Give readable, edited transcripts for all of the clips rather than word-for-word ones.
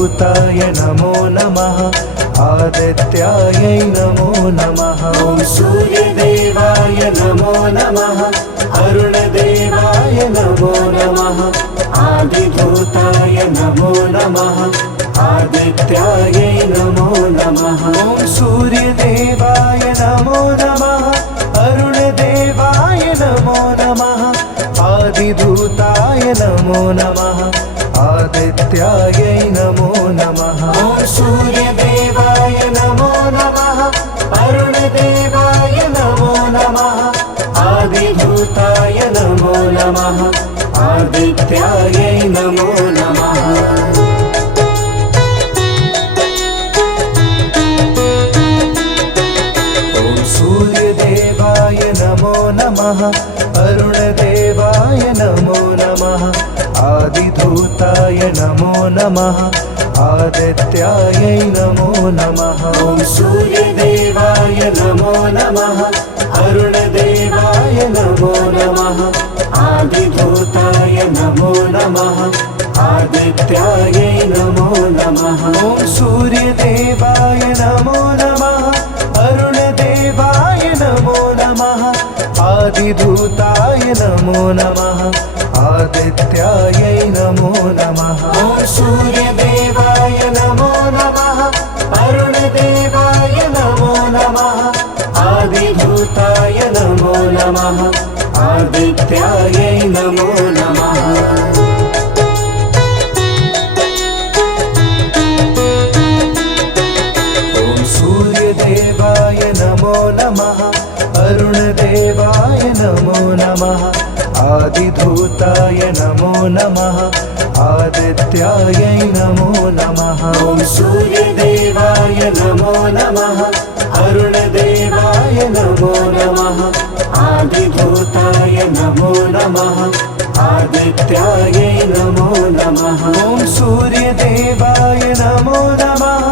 आदिधूताय नमो नमः आदित्यायै नमो नमः। ॐ सूर्यदेवाय नमो नमः अरुणदेवाय नमो नमः आदिधूताय नमो नमः आदित्यायै नमो नमः। ॐ सूर्यदेवाय नमो नमः अरुणदेवाय नमो नमः आदिधूताय नमो नमः आदित्यायै नमो नमः। ॐ सूर्यदेवाय नमो नमः अरुणदेवाय नमो नमः आदिधूताय नमो नमः आदित्यायै नमो नमः। सूर्यदेवाय नमो नमः अरुणदेवाय नमो नमः आदिधूताय नमो नमः आदित्यायै नमो नमः। ॐ सूर्यदेवाय नमो नमः अरुणदेवाय नमो नमः आदिधूताय नमो नमः आदित्यायै नमो नमः। ॐ सूर्यदेवाय नमो नमः अरुणदेवाय नमो नमः आदिधूताय नमो नमः आदित्यायै नमो नमः। ॐ सूर्यदेवाय नमो नमः अरुणदेवाय नमो नमः आदिधूताय नमो नमः आदित्यायै नमो नमः। सूर्यदेवाय नमो नमः अरुणदेवाय नमो नमः आदिधूताय नमो नमः आदित्यायै नमो नमः। ॐ सूर्यदेवाय नमो नमः अरुणदेवाय नमो नमः आदिधूताय नमो नमः आदित्यायै नमो नमः। ॐ सूर्यदेवाय नमो नमः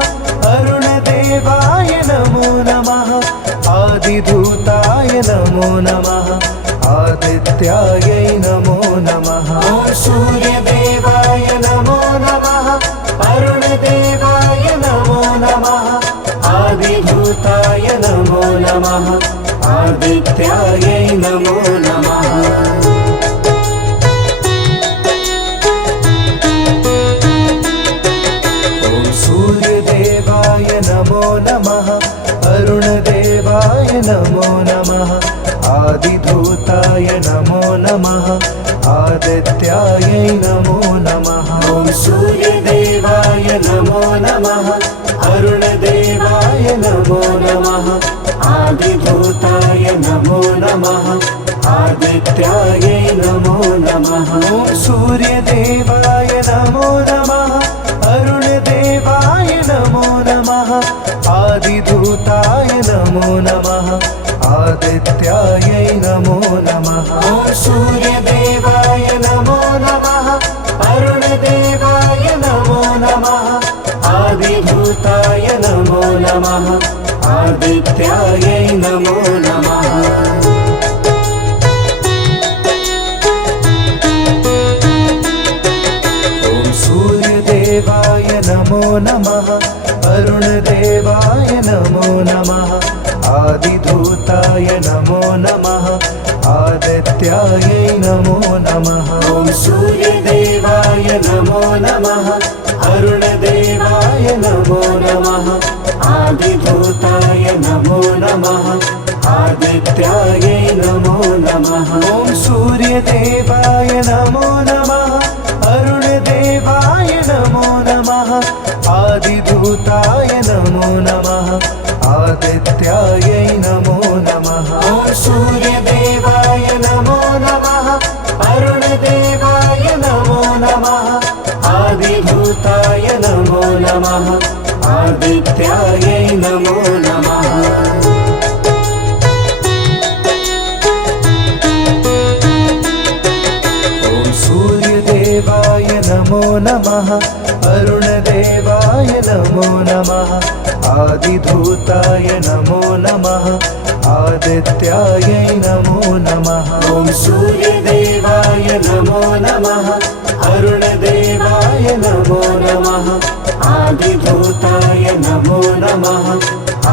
अरुणदेवाय नमो नमः आदिधूताय नमो नमः आदित्यायै नमो नमः। ॐ सूर्यदेवाय नमो नमः अरुणदेवाय नमो नमः आदिधूताय नमो नमः आदित्यायै नमो नमः। सूर्यदेवाय नमो नमः अरुणदेवाय नमो नमः आदिधूताय नमो नमः आदित्यायै नमो नमः। ॐ सूर्यदेवाय नमो नमः अरुणदेवाय नमो नमः आदिधूताय नमो नमः आदित्यायै नमो नमः। ॐ सूर्यदेवाय नमो नमः अरुणदेवाय नमो नमः आदिधूताय नमो नमः आदित्यायै नमो नमः। ॐ सूर्यदेवाय नमो नमः अरुणदेवाय नमो नमः आदिधूताय नमो नमः आदित्यायै नमो नमः। सूर्यदेवाय नमो नमः अरुणदेवाय नमो नमः आदिधूताय नमो नमः आदित्यायै नमो नमः। ॐ सूर्यदेवाय नमो नमः अरुणदेवाय नमो नमः आदिधूताय नमो नमः आदित्यायै नमो नमः। ॐ सूर्यदेवाय नमो नमः अरुणदेवाय नमो नमः आदिधूताय नमो नमः आदित्यायै नमो नमः। ॐ सूर्यदेवाय नमो नमः अरुणदेवाय नमो नमः आदिधूताय नमो नमः आदित्यायै नमो नमः। सूर्यदेवाय नमो नमः अरुणदेवाय नमो नमः आदिधूताय नमो नमः आदित्यायै नमो नमः। ॐ सूर्यदेवाय नमो नमः अरुणदेवाय नमो नमः आदिभूताय नमो नमः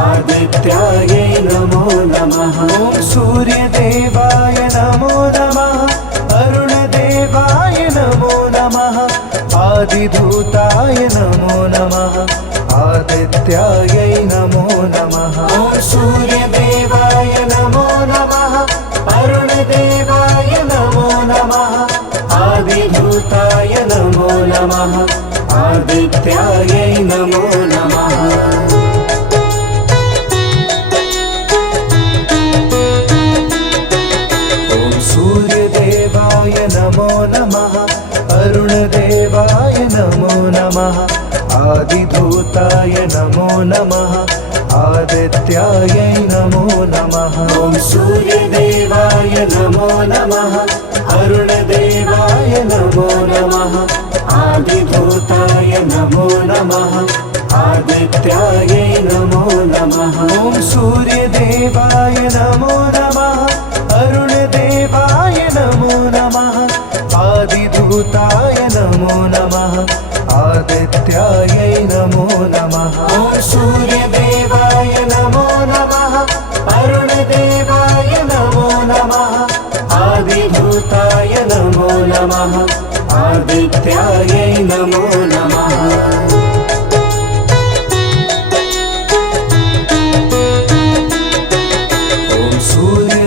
आदित्यायै नमो नमः ॐ सूर्यदेवाय नमो नमः अरुणदेवाय नमो नमः आदिभूताय नमो नमः आदित्यायै नमो नमः ॐ सूर्यदेवाय नमो नमः अरुणदेवाय नमो नमः आदिभूताय नमो नमः आदित्यायै नमो नमः सूर्यदेवाय नमो नमः अरुणदेवाय नमो नमः आदिभूताय नमो नमः आदित्यायै नमो नमः ॐ सूर्यदेवाय नमो नमः अरुणदेवाय नमो नमः आदिभूताय नमो नमः आदित्यायै नमो नमः ॐ सूर्यदेवाय नमो नमः अरुणदेवाय नमो नमः आदिभूताय नमो नमः आदित्यायै नमो नमः ॐ सूर्यदेवाय नमो नमः अरुणदेवाय नमो नमः आदिभूताय नमो नमः आदित्यायै नमो नमः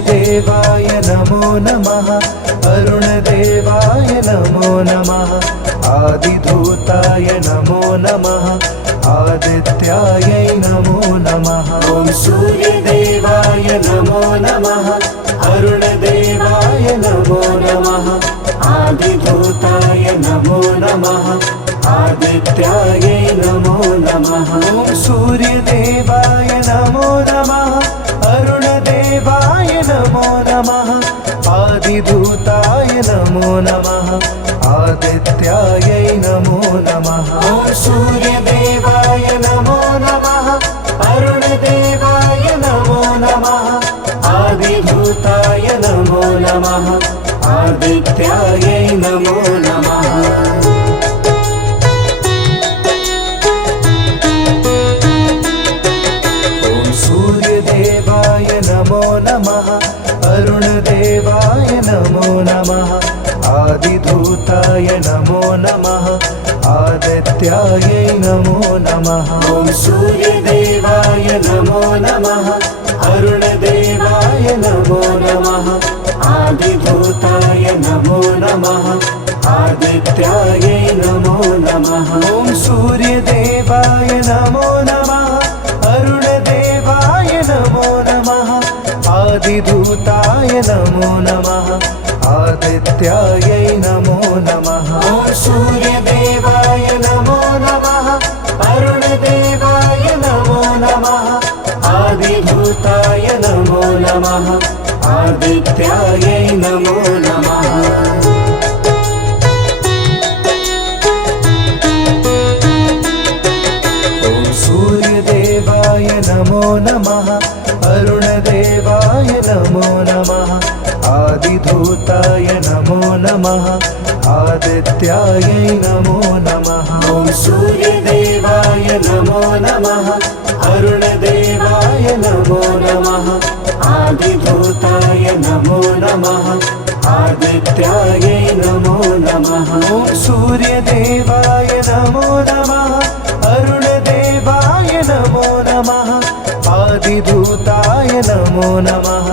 सूर्यदेवाय नमो नमः अरुणदेवाय नमो नमः आदिभूताय नमो नमः आदित्यायै नमो नमः ॐ सूर्यदेवाय नमो नमः अरुणदेवाय नमो नमः आदिभूताय नमो नमः आदित्यायै नमो नमः ॐ सूर्यदेवाय नमो नमः अरुणदेवाय नमो नमः आदिभूताय नमो नमः आदित्यायै नमो नमः ॐ सूर्यदेवाय नमो नमः अरुणदेवाय नमो नमः आदिभूताय नमो नमः आदित्यायै नमो नमः सूर्यदेवाय नमो नमः अरुणदेवाय नमो नमः आदिभूताय नमो नमः आदित्यायै नमो नमः ॐ सूर्यदेवाय नमो नमः अरुणदेवाय नमो नमः आदिभूताय नमो नमः आदित्यायै नमो नमः ॐ सूर्यदेवाय नमो नमः अरुणदेवाय नमो नमः आदिभूताय नमो नमः आदित्यायै नमो नमः ॐ सूर्यदेवाय नमो नमः अरुणदेवाय नमो नमः आदिभूताय नमो नमः आदित्यायै नमो नमः सूर्यदेवाय नमो नमः अरुणदेवाय नमो नमः आदिभूताय नमो नमः आदित्यायै नमो नमः ॐ सूर्यदेवाय नमो नमः अरुणदेवाय नमो नमः आदिभूताय नमो नमः आदित्यायै नमो नमः ॐ सूर्यदेवाय नमो नमः अरुणदेवाय नमो नमः आदिभूताय नमो नमः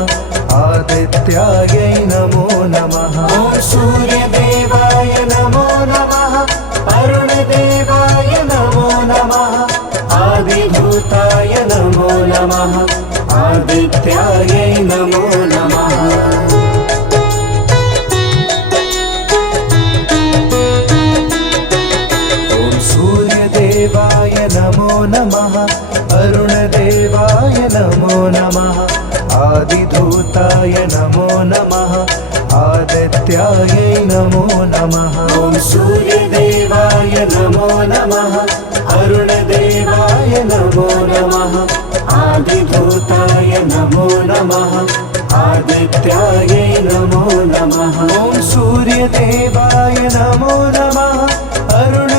आदित्यायै नमो नमः ॐ सूर्यदेवाय नमो नमः अरुणदेवाय नमो नमः आदिभूताय नमो नमः आदित्यायै नमो नमः सूर्यदेवाय नमो नमः अरुणदेवाय नमो नमः आदिभूताय नमो नमः आदित्यायै नमो नमः ॐ सूर्यदेवाय नमो नमः अरुणदेवाय नमो नमः आदिभूताय नमो नमः आदित्यायै नमो नमः ॐ सूर्यदेवाय नमो नमः अरुण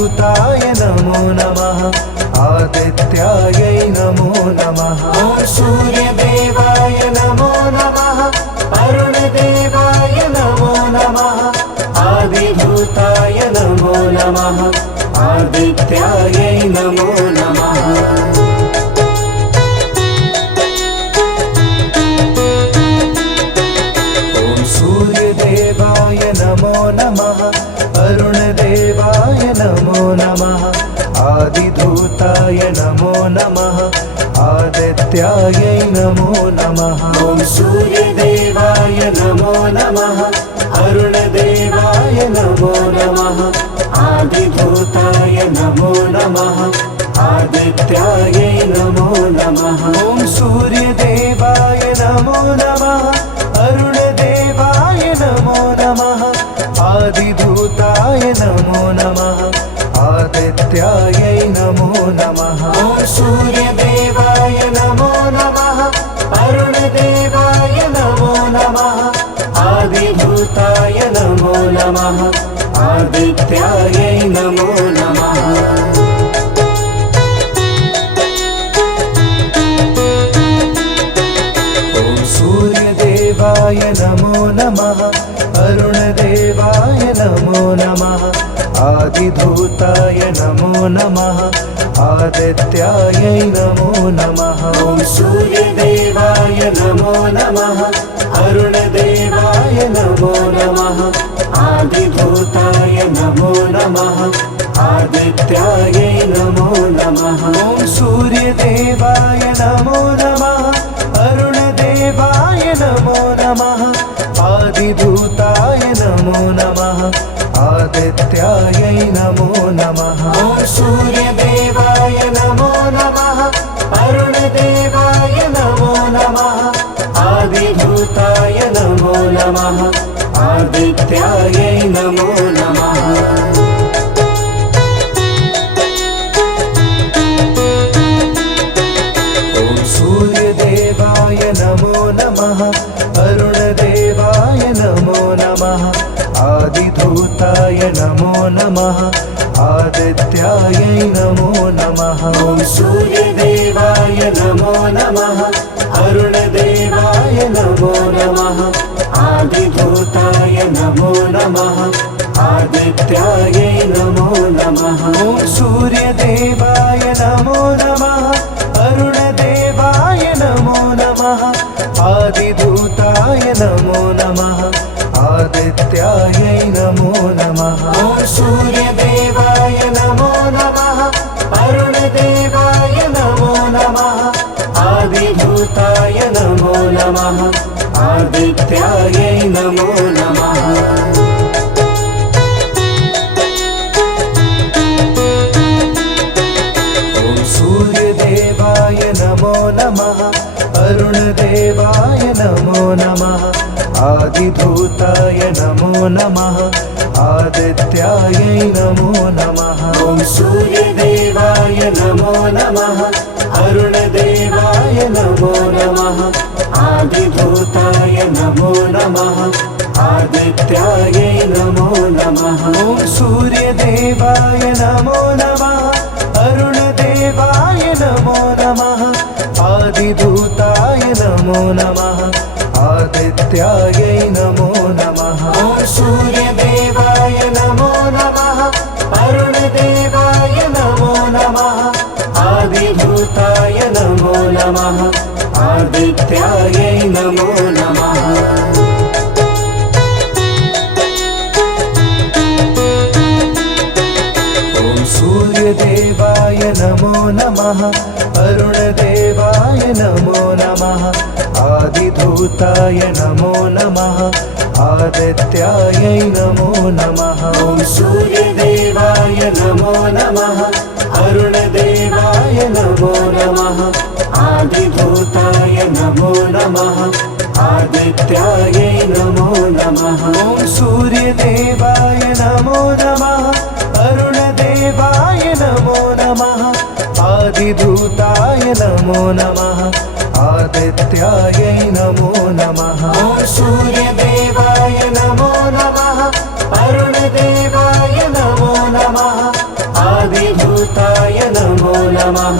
आदिधूताय नमो नमः आदित्यायै नमो नमः ॐ सूर्यदेवाय नमो नमः अरुणदेवाय नमो नमः आदिधूताय नमो नमः आदित्यायै नमो नमः ॐ सूर्यदेवाय नमो नमः अरुणदेवाय नमो नमः आदिधूताय नमो नमः आदित्यायै नमो नमः ॐ सूर्यदेवाय नमो नमः अरुणदेवाय नमो नमः आदिधूताय नमो नमः आदित्यायै नमो नमः ॐ सूर्यदेवाय नमो नमः अरुणदेवाय नमो नमः आदिधूताय नमो नमः आदित्यायै नमो नमः ॐ सूर्यदेवाय नमो नमः अरुणदेवाय नमो नमः आदिधूताय नमो नमः आदित्यायै नमो नमः ॐ सूर्यदेवाय नमो नमः अरुणदेवाय नमो नमः आदिधूताय नमो नमः आदित्यायै नमो नमः ॐ सूर्यदेवाय नमो नमः अरुणदेवाय नमो नमः आदिधूताय नमो नमः आदित्यायै नमो नमः ॐ सूर्यदेवाय नमो नमः अरुणदेवाय नमो नमः आदिधूताय नमो नमः आदित्यायै नमो नमः ॐ सूर्यदेवाय नमो नमः अरुणदेवाय नमो नमः आदिधूताय नमो नमः आदित्यायै नमो नमः ॐ सूर्यदेवाय नमो नमः अरुणदेवाय नमो नमः आदिधूताय नमो नमः आदित्यायै नमो नमः ॐ सूर्यदेवाय नमो नमः अरुणदेवाय नमो नमः आदिधूताय नमो नमः आदित्यायै नमो नमः ॐ सूर्यदेवाय नमो नमः अरुणदेवाय नमो नमः आदिधूताय नमो नमः आदित्यायै नमो नमः ॐ सूर्यदेवाय नमो नमः अरुणदेवाय नमो नमः आदिधूताय नमो नमः आदित्यायै नमो नमः ॐ सूर्यदेवाय नमो नमः अरुणदेवाय नमो नमः आदिधूताय नमो नमः आदित्यायै नमो नमः ॐ सूर्यदेवाय नमो नमः अरुणदेवाय नमो नमः आदिधूताय नमो नमः आदित्यायै नमो नमः ॐ सूर्यदेवाय नमो नमः अरुणदेवाय नमो नमः आदिधूताय नमो नमः आदित्यायै नमो नमः ॐ सूर्यदेवाय नमो नमः अरुणदेवाय नमो नमः आदिधूताय नमो नमः आदित्यायै नमो नमः ॐ सूर्यदेवाय नमो नमः अरुणदेवाय नमो नमः आदिधूताय नमो नमः आदित्यायै नमो नमः ॐ सूर्यदेवाय नमो नमः अरुणदेवाय नमो नमः आदिधूताय नमो नमः आदित्यायै नमो नमः ॐ सूर्यदेवाय नमो नमः अरुणदेवाय नमो नमः आदिधूताय नमो नमः आदित्यायै नमो नमः ॐ सूर्यदेवाय नमो नमः अरुणदेवाय नमो नमः आदिधूताय नमो नमः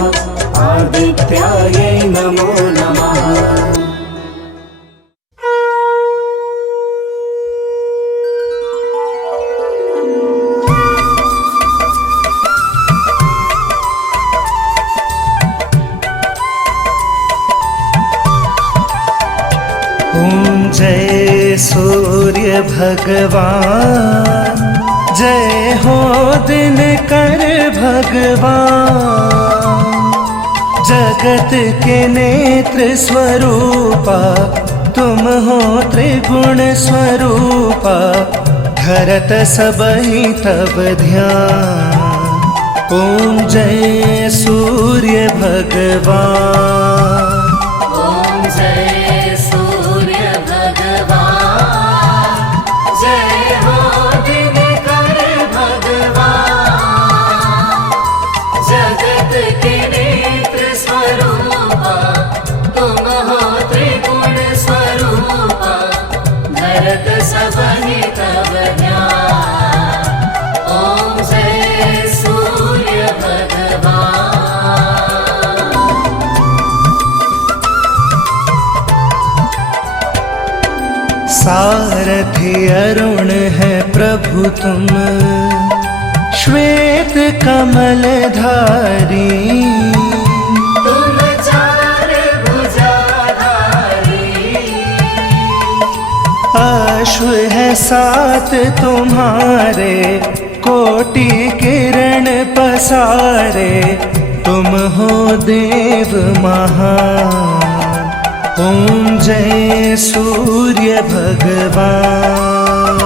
आदित्यायै नमो नमः। ओम जय सूर्य भगवान, जय हो दिनकर भगवान। जगत के नेत्र स्वरूपा तुम हो त्रिगुण स्वरूपा, धरत सबहि तब ध्यान। ओम जय सूर्य भगवान। ओम जय सूर्य भगवान, जय हो दिनकर भगवान। जगत के नेत्र स्वरूपा तुम हो त्रिगुण स्वरूपा, धरत सबहि तब ध्यान। ओम जय सूर्य भगवान। सारथि अरुण है प्रभु तुम, श्वेत कमल धारी। तुम चार भुजाधारी, अश्व है सात तुम्हारे, कोटि किरण पसारे। तुम हो देव महान। ओम जय सूर्य भगवान।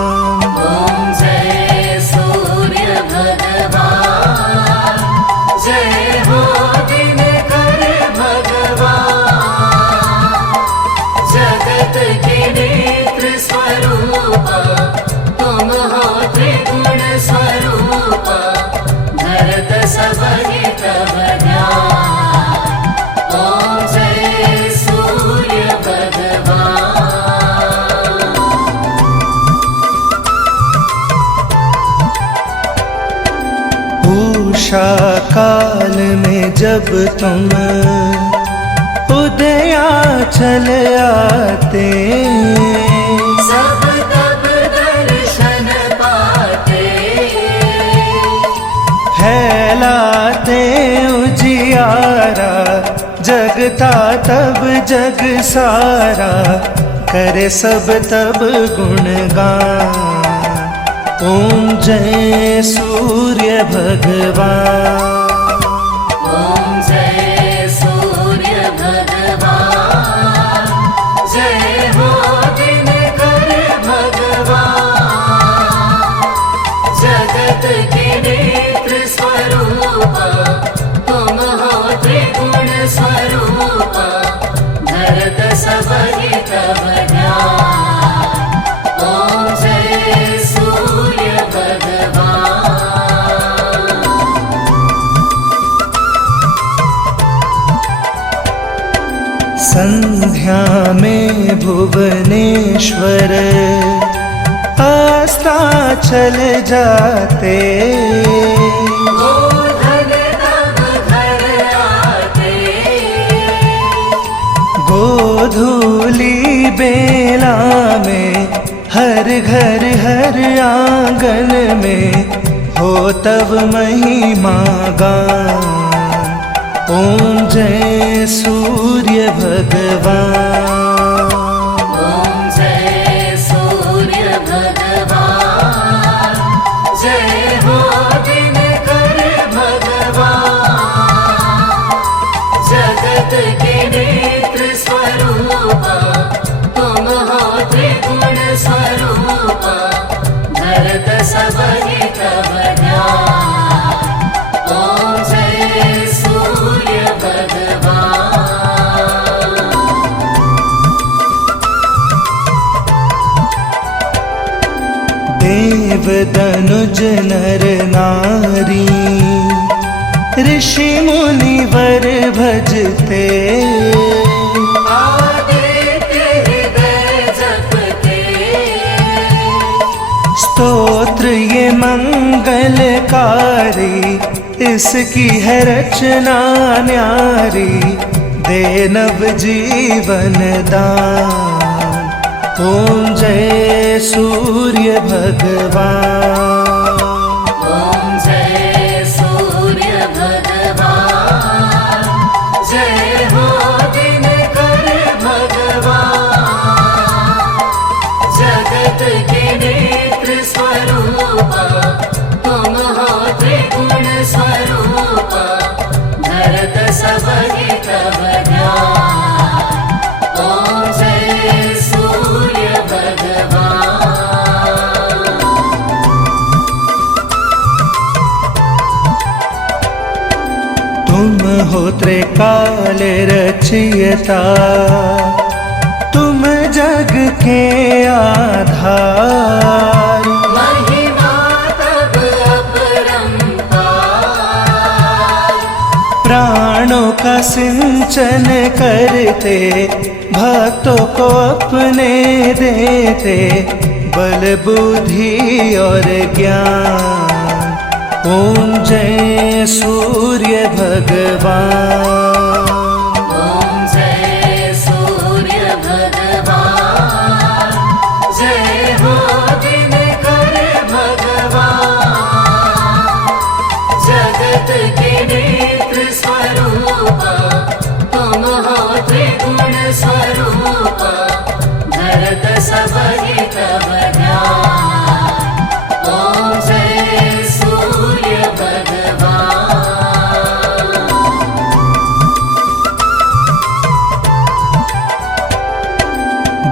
ओम जय सूर्य भगवान, जय हो दिनकर भगवान। जगत के नेत्र स्वरूपा तुम हो त्रिगुण स्वरूपा, धरत सबहि तब ध्यान। ओम जय सूर्य भगवान। उषा काल में जब तुम उदयाचल आते, सब तब दर्शन पाते। फैलाते उजियारा, जगता तब जग सारा। करे सब तब गुणगान। ओम जय सूर्य भगवान। ओम जय सूर्य भगवान, जय हो दिनकर भगवान। जगत के नेत्र स्वरूपा तुम हो त्रिगुण स्वरूपा, धरत सबहि तब ध्यान। ओम जय सूर्य भगवान। संध्या में भुवनेश्वर अस्ताचल जाते। गोधन तब घर आते। गोधूली बेला में हर घर हर आंगन में हो तब महिमा गान। ओम जय सूर्य भगवान। ओम जय सूर्य भगवान, जय हो दिनकर भगवान। जगत के नेत्र स्वरूपा तुम हो त्रिगुण स्वरूपा, धरत सबहि तब ध्यान। ओम जय सूर्य भगवान। देव दनुज नर नारी, ऋषि मुनि वर भजते। आदित्य हृदय जपते। स्तोत्र ये मंगलकारी, इसकी है रचना न्यारी, दे नव जीवन दान। ओम जय सूर्य भगवान। ओम जय सूर्य भगवान, जय हो दिनकर भगवान। जगत के नेत्र स्वरूपा तुम हो त्रिगुण स्वरूपा, धरत सबहि तव ध्यान। ओम जय सूर्य भगवान। तुम हो त्रिकाल रचयिता, तुम जग के आधार। महिमा तब अपरंपार, प्राणों का सिंचन करते, भक्तों को अपने देते, बल बुद्धि और ज्ञान। ओम जय सूर्य भगवान। ओम जय सूर्य भगवान, जय हो दिनकर भगवान। जगत के नेत्र स्वरूपा तुम हो त्रिगुण स्वरूपा, धरत सबहि तव ध्यान। ओम जय सूर्य भगवान।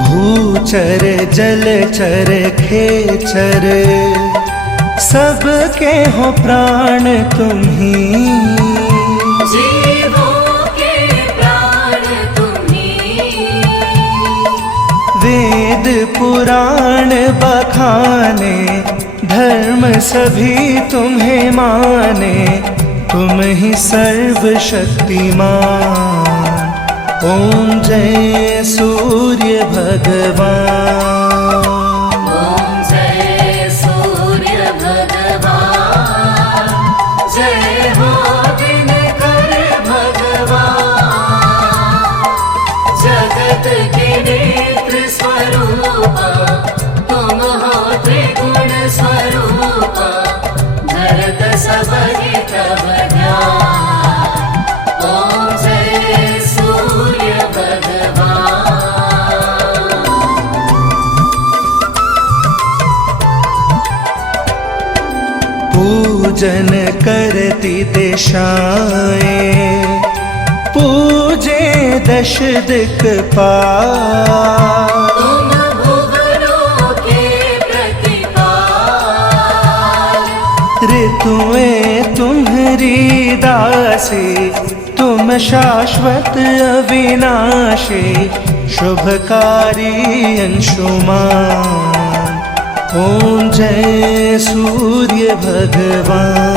भूचर जलचर खेचर, सबके हो प्राण तुम ही। जीवों के प्राण तुम्ही, वेद पुराण बखाने, धर्म सभी तुम्हें माने, तुम ही सर्वशक्तिमान। ओम जय सूर्य भगवान। ओम जय सूर्य भगवान, जय हो दिनकर भगवान। जगत के नेत्र स्वरूपा तुम हो त्रिगुण स्वरूपा, धरत सबहि तव ध्यान। ओम जय सूर्य भगवान। पूजन करती दिशाएं, पूजे दश दिक्पाल। तुम भुवनों के प्रतिपाल, ऋतुएं तुम्हारी दासी, तुम शाश्वत अविनाशी, शुभकारी अंशुमान। ओम जय सूर्य भगवान।